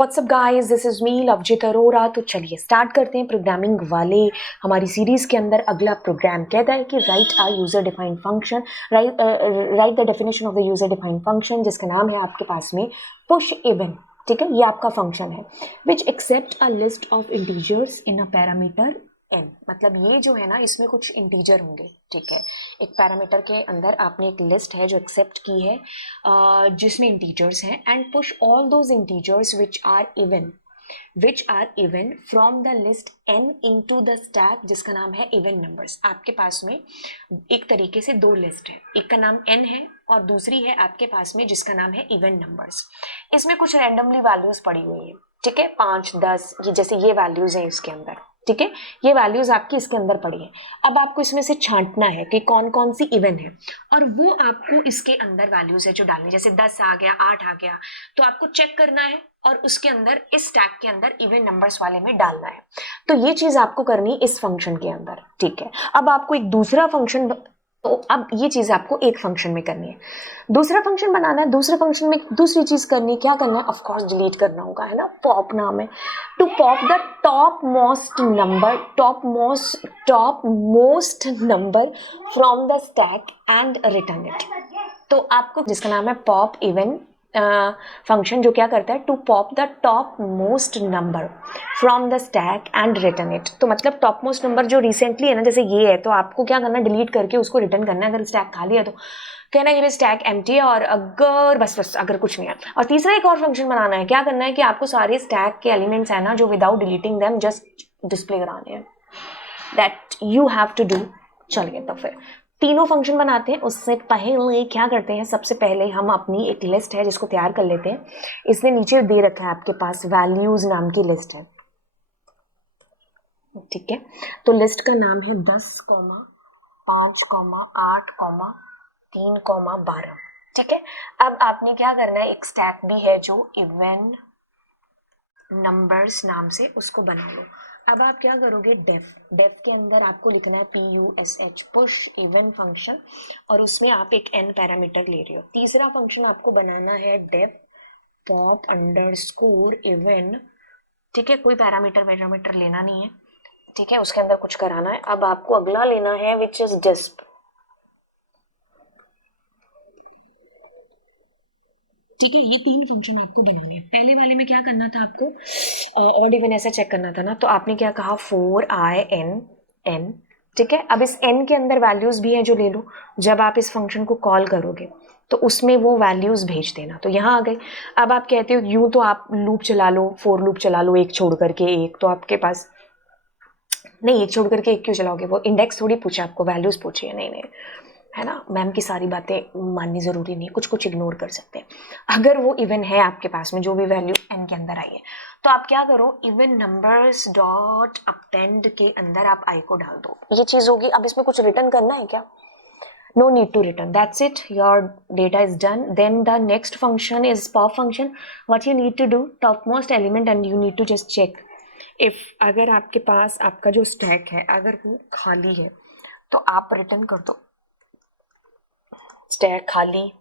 WhatsApp guys, this is me Lovejeet Arora. तो चलिए start करते हैं प्रोग्रामिंग वाले हमारी सीरीज के अंदर। अगला प्रोग्राम कहता है कि right a user defined function, right the definition of the user defined function, जिसका नाम है आपके पास में पुश इवन। ठीक है, ये आपका फंक्शन है which accept a list of integers in a parameter n। मतलब ये जो है ना, इसमें कुछ इंटीजर होंगे। ठीक है, एक पैरामीटर के अंदर आपने एक लिस्ट है जो एक्सेप्ट की है जिसमें इंटीजर्स हैं, and push all those integers which are even from the list n into the stack, जिसका नाम है इवन नंबर्स। आपके पास में एक तरीके से दो लिस्ट है, एक का नाम n है और दूसरी है आपके पास में जिसका नाम है इवन नंबर्स। इसमें कुछ रैंडमली वैल्यूज पड़ी हुई है। ठीक है, 5, 10, ये जैसे ये वैल्यूज हैं इसके अंदर। ठीक है, ये वैल्यूज आपकी इसके अंदर पड़ी है। अब आपको इसमें से छांटना है कि कौन कौन सी इवन है, और वो आपको इसके अंदर वैल्यूज है जो डालनी। जैसे 10 आ गया, 8 आ गया, तो आपको चेक करना है और उसके अंदर इस स्टैक के अंदर इवन नंबर्स वाले में डालना है। तो ये चीज आपको करनी इस फंक्शन के अंदर। ठीक है, अब आपको एक दूसरा फंक्शन, तो अब ये चीज आपको एक फंक्शन में करनी है, दूसरा फंक्शन बनाना है। दूसरे फंक्शन में दूसरी चीज करनी है, क्या करना है? ऑफ कोर्स डिलीट करना होगा, है ना। पॉप नाम है, to pop the topmost number from the stack and return it. तो आपको, जिसका नाम है पॉप इवन फंक्शन, जो क्या करता है to pop the topmost number from the stack and return it. तो मतलब टॉप मोस्ट नंबर जो रिसेंटली है ना, जैसे ये है, तो आपको क्या करना है? डिलीट करके उसको रिटर्न करना है। अगर स्टैक खाली है तो कहना है कि स्टैक एम्प्टी है, और अगर बस अगर कुछ नहीं है। और तीसरा एक और फंक्शन बनाना है। क्या करना है कि आपको सारे स्टैक के एलिमेंट्स है ना, जो without deleting them just display कराने हैं। That you have to do. चलिए तो फिर तीनों फंक्शन बनाते हैं। उससे पहले क्या करते हैं, सबसे पहले हम अपनी एक लिस्ट है जिसको तैयार कर लेते हैं। इसने नीचे दे रखा है आपके पास वैल्यूज नाम की लिस्ट है। ठीक है, तो लिस्ट का नाम है 10, 5, 8, 3, 12। ठीक है, अब आपने क्या करना है, एक स्टैक भी है जो इवन नंबर्स नाम से, उसको बना लो। अब आप क्या करोगे, डेफ के अंदर आपको लिखना है PUSH, पुश इवन फंक्शन, और उसमें आप एक n पैरामीटर ले रहे हो। तीसरा फंक्शन आपको बनाना है डेफ पॉप अंडरस्कोर इवन। ठीक है, कोई पैरामीटर लेना नहीं है। ठीक है, उसके अंदर कुछ कराना है। अब आपको अगला लेना है विच इज डिस्प। ठीक है, ये तीन फंक्शन आपको बनाने हैं। पहले वाले में क्या करना था आपको, ऑड इवन ऐसा चेक करना था ना, तो आपने क्या कहा 4in। ठीक है, अब इस n के अंदर वैल्यूज भी हैं जो ले लो। जब आप इस फंक्शन को कॉल करोगे तो उसमें वो वैल्यूज भेज देना। तो यहाँ आ गई। अब आप कहते हो यूं तो आप लूप चला लो, फॉर लूप चला लो, एक छोड़ करके एक, तो आपके पास नहीं, एक छोड़ करके एक क्यों चलाओगे? वो इंडेक्स थोड़ी पूछा आपको, वैल्यूज पूछी है। नहीं, है ना, मैम की सारी बातें माननी जरूरी नहीं है, कुछ कुछ इग्नोर कर सकते हैं। अगर वो इवन है आपके पास में, जो भी वैल्यू n के अंदर आई है, तो आप क्या करो, इवन नंबर्स डॉट अपेंड के अंदर आप i को डाल दो। ये चीज होगी। अब इसमें कुछ रिटर्न करना है क्या? no need to return, that's it, your data is done. Then the next function is pop function. What you need to do, topmost element, and you need to just check if अगर आपके पास आपका जो stack है अगर वो खाली है, तो आप रिटर्न कर दो स्टैक खाली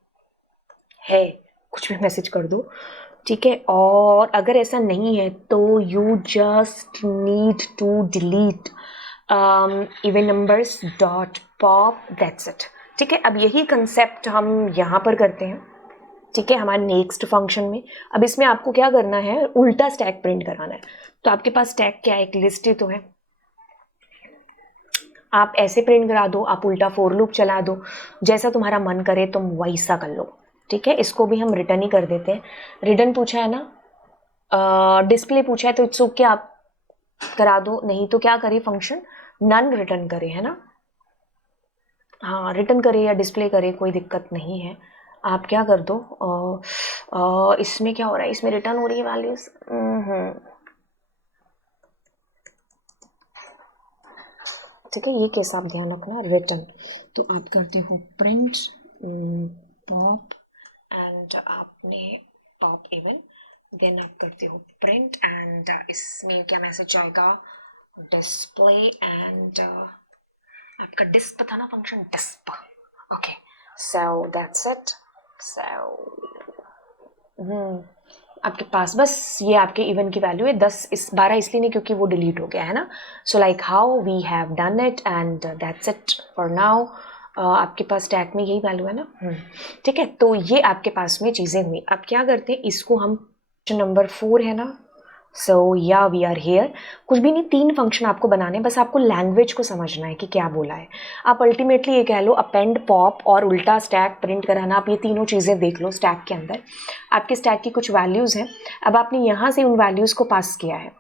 है, कुछ भी मैसेज कर दो। ठीक है, और अगर ऐसा नहीं है तो you just need to delete even numbers dot pop, that's it. ठीक है, अब यही कंसेप्ट हम यहाँ पर करते हैं। ठीक है, हमारे नेक्स्ट फंक्शन में। अब इसमें आपको क्या करना है, उल्टा स्टैक प्रिंट कराना है। तो आपके पास स्टैक क्या है, एक लिस्ट ही तो है। आप ऐसे प्रिंट करा दो, आप उल्टा फॉर लूप चला दो, जैसा तुम्हारा मन करे तुम वैसा कर लो। ठीक है, इसको भी हम रिटर्न ही कर देते हैं। रिटर्न पूछा है ना, डिस्प्ले पूछा है, तो इट्स ओके, आप करा दो। नहीं तो क्या करे फंक्शन, नन रिटर्न करे, है ना। हाँ, रिटर्न करे या डिस्प्ले करे, कोई दिक्कत नहीं है। आप क्या कर दो, इसमें क्या हो रहा है, इसमें रिटर्न हो रही है वैल्यूज। ठीक है, ये केस आप ध्यान रखना, रिटर्न। तो आप करते हो प्रिंट पॉप एंड आपने टॉप इवन, देन आप करते हो प्रिंट एंड इसमें क्या मैसेज आएगा, डिस्प्ले एंड आपका डिस्प था ना फंक्शन, डिस्प। Okay, so that's it. So आपके पास बस ये आपके इवन की वैल्यू है 10 इस 12 इसलिए नहीं क्योंकि वो डिलीट हो गया है ना. So like how we have done it and that's it for now. आपके पास स्टैक में यही वैल्यू है ना. ठीक है, तो ये आपके पास में चीज़ें हुई. अब क्या करते हैं, इसको हम नंबर 4 है ना. सो या वी आर हेयर. कुछ भी नहीं, 3 फंक्शन आपको बनाने हैं, बस आपको लैंग्वेज को समझना है कि क्या बोला है. आप अल्टीमेटली ये कह लो अपेंड, पॉप और उल्टा स्टैक प्रिंट कराना. आप ये तीनों चीज़ें देख लो. स्टैक के अंदर आपके स्टैक की कुछ वैल्यूज़ हैं. अब आपने यहाँ से उन वैल्यूज़ को पास किया है.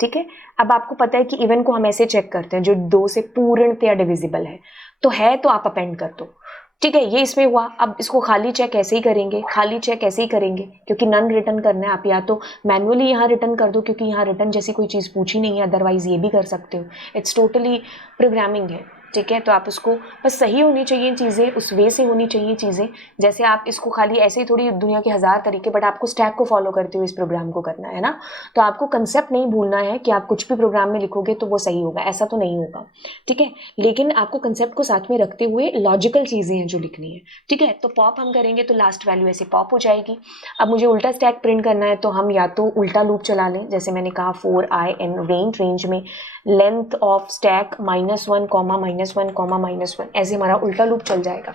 ठीक है, अब आपको पता है कि इवन को हम ऐसे चेक करते हैं जो 2 से पूर्णतया डिविजिबल है तो आप अपेंड कर दो. ठीक है, ये इसमें हुआ. अब इसको खाली चेक ऐसे ही करेंगे, खाली चेक ऐसे ही करेंगे क्योंकि नन रिटर्न करना है. आप या तो मैनुअली यहाँ रिटर्न कर दो क्योंकि यहाँ रिटर्न जैसी कोई चीज़ पूछी नहीं है, अदरवाइज ये भी कर सकते हो. इट्स टोटली प्रोग्रामिंग है. ठीक है, तो आप उसको बस सही होनी चाहिए चीज़ें, उस वे से होनी चाहिए चीज़ें. जैसे आप इसको खाली ऐसे ही थोड़ी दुनिया के 1000 तरीके, बट आपको स्टैक को फॉलो करते हुए इस प्रोग्राम को करना है ना. तो आपको कंसेप्ट नहीं भूलना है कि आप कुछ भी प्रोग्राम में लिखोगे तो वो सही होगा, ऐसा तो नहीं होगा. ठीक है, लेकिन आपको कंसेप्ट को साथ में रखते हुए लॉजिकल चीज़ें हैं जो लिखनी है. ठीक है, तो पॉप हम करेंगे तो लास्ट वैल्यू ऐसे पॉप हो जाएगी. अब मुझे उल्टा स्टैक प्रिंट करना है तो हम या तो उल्टा लूप चला लें, जैसे मैंने कहा 4i in रेंज में लेंथ ऑफ स्टैक -1, -1, ऐसे हमारा उल्टा लूप चल जाएगा.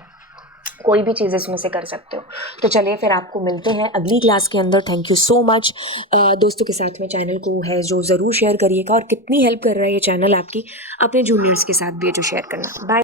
कोई भी चीज़ इसमें से कर सकते हो. तो चलिए फिर आपको मिलते हैं अगली क्लास के अंदर. Thank you so much. दोस्तों के साथ में चैनल को है जो ज़रूर शेयर करिएगा. और कितनी हेल्प कर रहा है ये चैनल आपकी, अपने जूनियर्स के साथ भी है जो शेयर करना. बाय.